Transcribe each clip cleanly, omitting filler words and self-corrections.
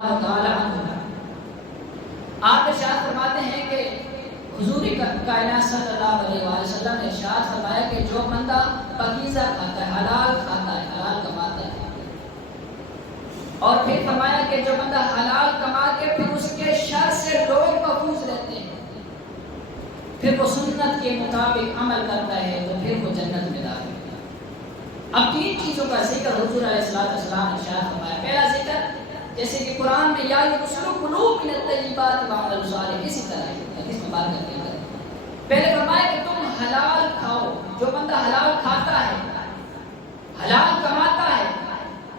تعالی عنہ آپ ارشاد فرماتے ہیں کہ حضور کائنات صلی اللہ علیہ وسلم نے ارشاد فرمایا کہ جو بندہ پاکیزہ کھاتا ہے، حلال کھاتا ہے، حلال کماتا ہے، اور پھر فرمایا کہ جو بندہ حلال کما کے پھر اس کے شر سے لوگ محفوظ رہتے ہیں، پھر وہ سنت کے مطابق عمل کرتا ہے تو پھر وہ جنت میں داخل ہے۔ اب تین چیزوں کا ذکر حضور علیہ السلام نے ارشاد فرمایا۔ پہلا ذکر جیسے کہ قرآن میں یا یسلو قلوب من الطیبات وعمل صالح، اسی طرح حدیث مبارکہ کے اندر پہلے فرمایا کہ تم حلال کھاؤ، جو بندہ حلال کھاتا ہے، حلال کماتا ہے،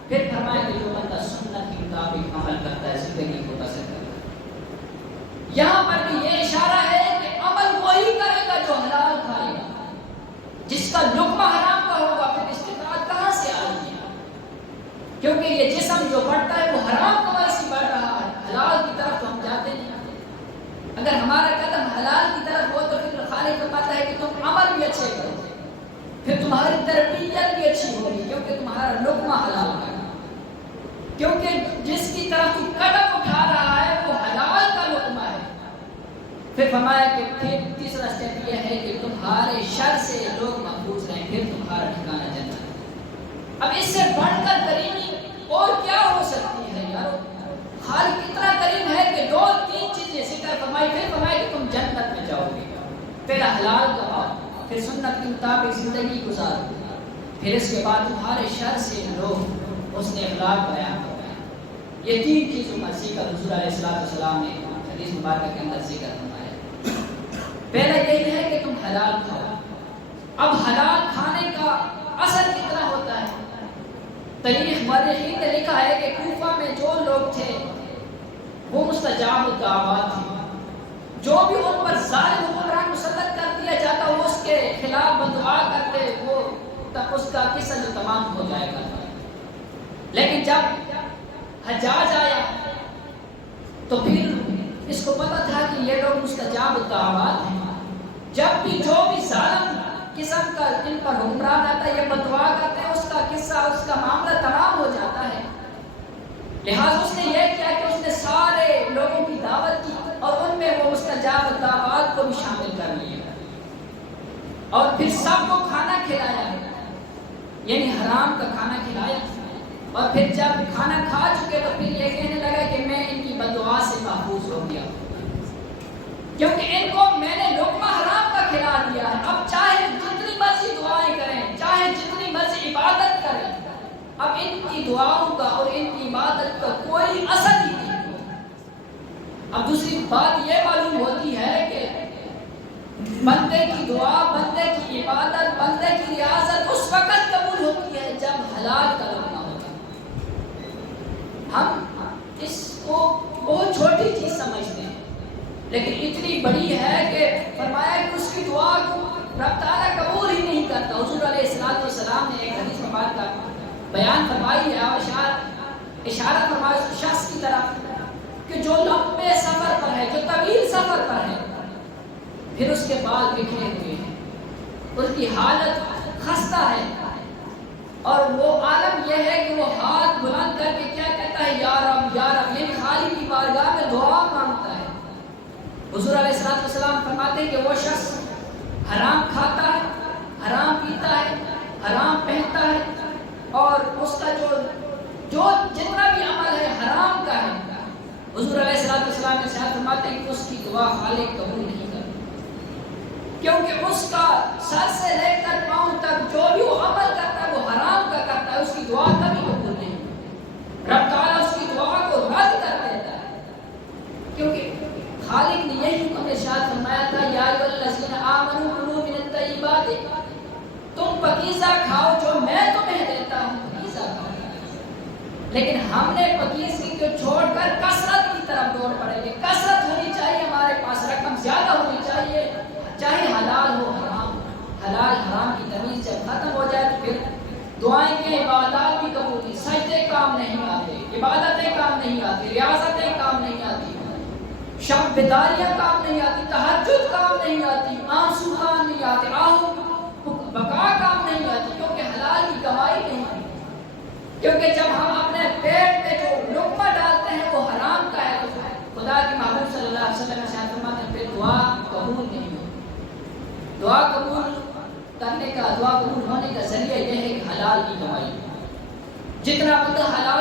پھر فرمایا کہ جو بندہ سنت کے مطابق عمل کرتا ہے، زندگی کو بسر کرتا ہے۔ یہاں پر بھی یہ اشارہ ہے کہ عمل وہی کرے گا جو حلال کھائے گا۔ جس کا لقمہ حرام کا ہوگا پھر استطاعت کہاں سے آئے گی؟ کیونکہ یہ جسم جو بڑھتا ہے وہ حرام کمائی سے بڑھ رہا ہے، حلال کی طرف تو ہم جاتے نہیں۔ اگر ہمارا قدم حلال کی طرف ہو تو پھر خالق فرماتا ہے کہ تم عمل بھی اچھے کرو، پھر تمہاری تربیت بھی اچھی ہوگی کیونکہ تمہارا لقمہ حلال ہے۔ کیونکہ جس کی طرف تو قدم اٹھا رہا ہے وہ حلال کا لقمہ ہے۔ پھر فرمایا کہ پھر تیسرا سٹیپ یہ ہے کہ تمہارے شر سے لوگ محفوظ رہیں، پھر تمہارا ٹھکانہ جنت ہے۔ اب اس سے بڑھ کر کریمی اور کیا ہو سکتی ہے یارو؟ خالق کتنا کریم ہے کہ دو تین چیزیں ذکر فرمائی، پھر فرمایا کہ تم جنت میں جاؤ گے۔ پہلا حلال کماؤ، پھر سنت کے مطابق زندگی گزارو، پھر اس کے بعد تمہارے شر سے لوگ اس نے اخلاق بیان کروایا۔ یہ تین چیزوں کا ذکر حضور علیہ السلام نے حدیث مبارکہ کے اندر ذکر فرمایا۔ پہلا یہی ہے کہ تم حلال کھاؤ۔ اب حلال کھانے کا اثر کتنا ہوتا ہے؟ تاریخ مورخین نے لکھا ہے کہ کوفہ میں جو لوگ تھے وہ مستجاب الدعوات تھے، جو بھی ان پر ظالم حکمران مسلط کر دیا جاتا وہ اس کے خلاف بدعا کرتے، وہ اس کا قصہ جو تمام ہو جائے گا۔ لیکن جب حجاج آیا تو پھر اس کو پتا تھا کہ یہ لوگ مستجاب الدعوات ہیں، جب بھی جو بھی ظالم قسم کا جن پر حکمران آتا ہے یہ بدعا کرتے ہیں، اس کا قصہ، اس کا معاملہ تمام ہو جاتا ہے۔ لہٰذا اس نے یہ کیا کہ اس نے سارے لوگوں کی دعوت کی اور ان میں وہ مستجاب الدعوات کو بھی شامل کر لیا اور پھر سب کو کھانا کھلایا، یعنی حرام کا کھانا کھلایا۔ اور پھر جب کھانا کھا چکے تو پھر یہ کہنے لگا کہ میں ان کی بددعا سے محفوظ ہو گیا کیونکہ ان کو میں نے لقمہ حرام کا کھلا دیا ہے۔ اب چاہے جتنی مرضی دعائیں کریں، چاہے جتنی مرضی عبادت کریں، اب ان کی دعاؤں کا اور ان کی عبادت کا کوئی اثر نہیں ہوتا۔ اب دوسری بات یہ معلوم ہوتی ہے کہ بندے کی دعا، بندے کی عبادت، بندے کی ریاضت اس وقت قبول ہوتی ہے جب حلال کا لقمہ ہوتا ہے۔ ہم اس کو بہت چھوٹی چیز سمجھتے ہیں لیکن اتنی بڑی ہے کہ فرمایا کہ اس کی دعا کو رب تعالیٰ قبول ہی نہیں کرتا۔ حضور علیہ السلام نے ایک حدیث مبارکہ بیان فرمائی ہے اور اشارہ فرمایا اس شخص کی طرف کہ جو لمبے سفر پر ہے، جو طویل سفر پر ہے، پھر اس کے بال بکھرے ہوئے ہیں، اس کی حالت خستہ ہے، اور وہ عالم یہ ہے کہ وہ ہاتھ بلند کر کے کیا کہتا ہے؟ یا رب یا رب، یعنی خالق کی بارگاہ میں دعا مانگتا ہے۔ حضور علیہ السلام فرماتے ہیں کہ وہ شخص حرام کھاتا ہے، حرام پیتا ہے، حرام پہنتا ہے، اور اس کا جو جتنا بھی عمل ہے حرام کا ہے، حضور علیہ السلام نے شاید فرماتے ہیں کہ اس کی دعا خالق قبول نہیں کرتا، کیونکہ اس کا سر سے لے کر پاؤں تک جو بھی وہ عمل کرتا ہے وہ حرام کا کرتا ہے، اس کی دعا کبھی قبول نہیں ہوتی۔ رب تعالیٰ اس کی دعا کو رد کر دیتا ہے، کیونکہ خالق نے یہی حکم ارشاد فرمایا تھا، یا ایھا الذین آمنوا کلوا من الطیبات، تم پاکیزہ کھاؤ جو میں تمہیں دیتا ہوں، پاکیزہ کھاؤ۔ لیکن ہم نے پاکیزگی کو چھوڑ کر کثرت کی طرف دوڑ پڑے گے۔ کثرت ہونی چاہیے، ہمارے پاس رقم زیادہ ہونی چاہیے، چاہے حلال ہو حرام، حلال حرام کی تمیز جب ختم ہو جائے تو پھر دعائیں کے عبادات بھی قبول نہیں، سجدے کام نہیں آتے، عبادتیں کام نہیں آتی، ریاضتیں کام نہیں آتی، شب بیداریاں کام نہیں آتی، تہجد کام نہیں آتی، آنسو کام نہیں آتے، آہو بقا کام نہیں آتی، کیونکہ حلال کی کمائی نہیں آتی۔ کیونکہ جب ہم اپنے پیٹ میں جو لقمہ ڈالتے ہیں وہ دعا قبول کرنے کا، دعا قبول ہونے کا ذریعہ یہ ہے کہ حلال کی کمائی۔ جتنا بندہ حلال